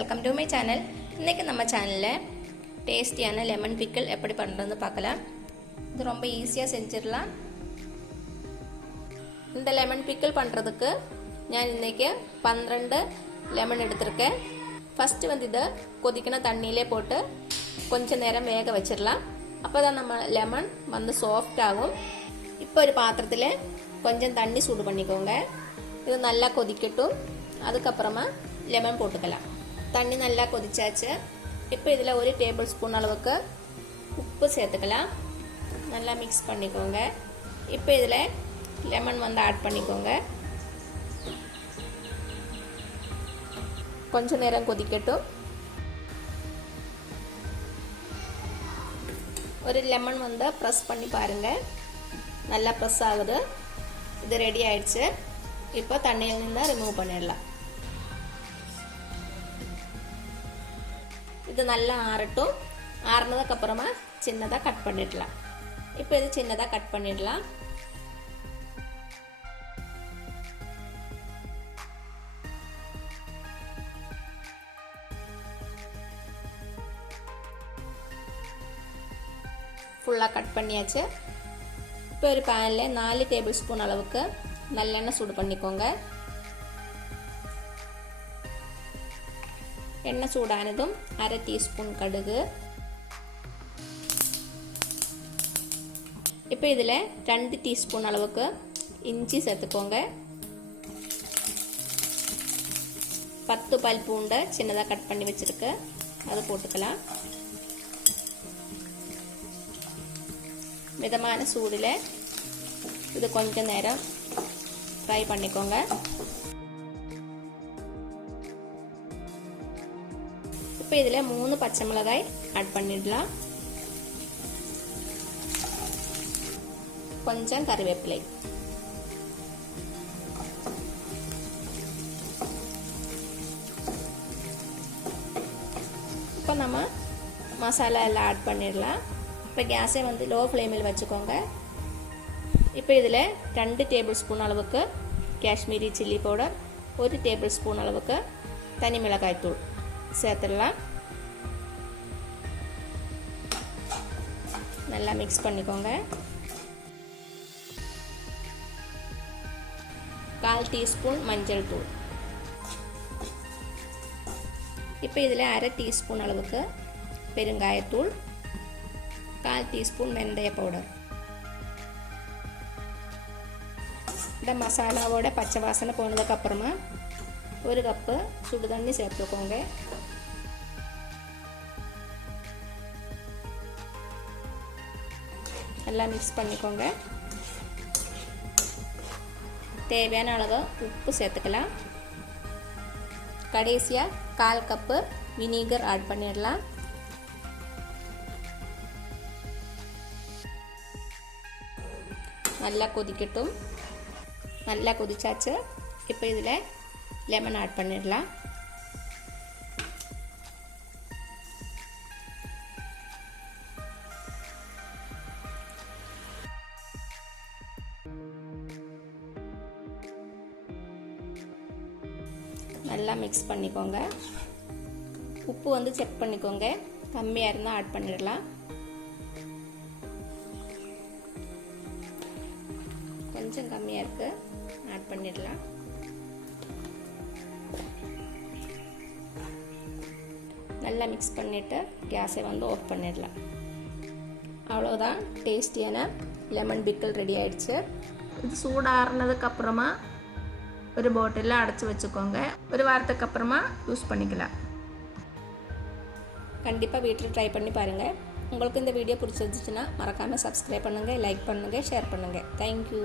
Welcome to my channel. இன்றைக்கி நம்ம சேனலில் டேஸ்டியான லெமன் பிக்கிள் எப்படி பண்ணுறதுன்னு பார்க்கலாம். இது ரொம்ப ஈஸியாக செஞ்சிடலாம். இந்த லெமன் பிக்கிள் பண்ணுறதுக்கு நான் இன்றைக்கி 12 லெமன் எடுத்திருக்கேன். ஃபஸ்ட்டு இதை கொதிக்கின தண்ணியிலே போட்டு கொஞ்சம் நேரம் வேக வச்சிடலாம். அப்போ தான் நம்ம லெமன் சாஃப்ட் ஆகும். இப்போ ஒரு பாத்திரத்தில் கொஞ்சம் தண்ணி சூடு பண்ணிக்கோங்க. இது நல்லா கொதிக்கட்டும். அதுக்கப்புறமா லெமன் போட்டுக்கலாம். தண்ணி நல்லா கொதிச்சாச்சு. இப்போ இதில் 1 டேபிள் ஸ்பூன் அளவுக்கு உப்பு சேர்த்துக்கலாம். நல்லா மிக்ஸ் பண்ணிக்கோங்க. இப்போ இதில் லெமன் ஆட் பண்ணிக்கோங்க. கொஞ்சம் நேரம் கொதிக்கட்டும். ஒரு லெமன் ப்ரெஸ் பண்ணி பாருங்கள். நல்லா ப்ரெஸ் ஆகுது. இது ரெடி ஆயிடுச்சு. இப்போ தண்ணியில் நின்று ரிமூவ் பண்ணிடலாம். இது நல்லா ஆறட்டும். ஆறுனதுக்கப்புறமா சின்னதாக கட் பண்ணிடலாம். இப்போ இது சின்னதாக கட் பண்ணிடலாம். ஃபுல்லாக கட் பண்ணியாச்சு. இப்போ ஒரு பேனில் 4 டேபிள் ஸ்பூன் அளவுக்கு நல்லெண்ணெய் சூடு பண்ணிக்கோங்க. எண்ணெய் சூடானதும் 1/2 டீஸ்பூன் கடுகு. இப்போ இதில் 2 டீஸ்பூன் அளவுக்கு இஞ்சி சேர்த்துக்கோங்க. 10 பல் பூண்டை சின்னதாக கட் பண்ணி வச்சுருக்கு, அது போட்டுக்கலாம். மிதமான சூடில் இது கொஞ்சம் நேரம் ஃப்ரை பண்ணிக்கோங்க. இப்போ இதில் 3 பச்சை மிளகாய் ஆட் பண்ணிடலாம். கொஞ்சம் கறிவேப்பிலை. இப்போ நம்ம மசாலா எல்லாம் ஆட் பண்ணிடலாம். இப்போ கேஸை லோ ஃப்ளேமில் வச்சுக்கோங்க. இப்போ இதில் 2 டேபிள் ஸ்பூன் அளவுக்கு Kashmiri chilli powder, 1 table spoon அளவுக்கு தனி மிளகாய் தூள் சேர்த்துடலாம். நல்லா மிக்ஸ் பண்ணிக்கோங்க. 1/4 டீஸ்பூன் மஞ்சள் தூள். இப்போ இதில் 1/2 டீஸ்பூன் அளவுக்கு பெருங்காயத்தூள், 1/4 டீஸ்பூன் வெந்தய பவுடர். இந்த மசாலாவோட பச்சை வாசனை போனதுக்கப்புறமா 1 கப்பு சுடு தண்ணி சேர்த்துக்கோங்க. நல்லா மிக்ஸ் பண்ணிக்கோங்க. தேவையான அளவு உப்பு சேர்த்துக்கலாம். கடைசியாக 1/4 கப்பு வினிகர் ஆட் பண்ணிடலாம். நல்லா கொதிக்கட்டும். நல்லா கொதிச்சாச்சு. இப்போ இதில் லெமன் ஆட் பண்ணிடலாம். நல்லா மிக்ஸ் பண்ணிக்கோங்க. உப்பு செக் பண்ணிக்கோங்க. கம்மியாக இருந்தால் ஆட் பண்ணிடலாம். கொஞ்சம் கம்மியாக இருக்குது, ஆட் பண்ணிடலாம். நல்லா மிக்ஸ் பண்ணிவிட்டு கேஸை ஆஃப் பண்ணிடலாம். அவ்வளோதான், டேஸ்டியான லெமன் பிக்கிள் ரெடி ஆயிடுச்சு. இது சூடாறுனதுக்கப்புறமா ஒரு பாட்டிலில் அடைச்சி வச்சுக்கோங்க. ஒரு வாரத்துக்கு அப்புறமா யூஸ் பண்ணிக்கலாம். கண்டிப்பாக வீட்டில் ட்ரை பண்ணி பாருங்கள். உங்களுக்கு இந்த வீடியோ பிடிச்சிருந்துச்சுன்னா மறக்காமல் சப்ஸ்கிரைப் பண்ணுங்கள், லைக் பண்ணுங்கள், ஷேர் பண்ணுங்கள். தேங்க்யூ.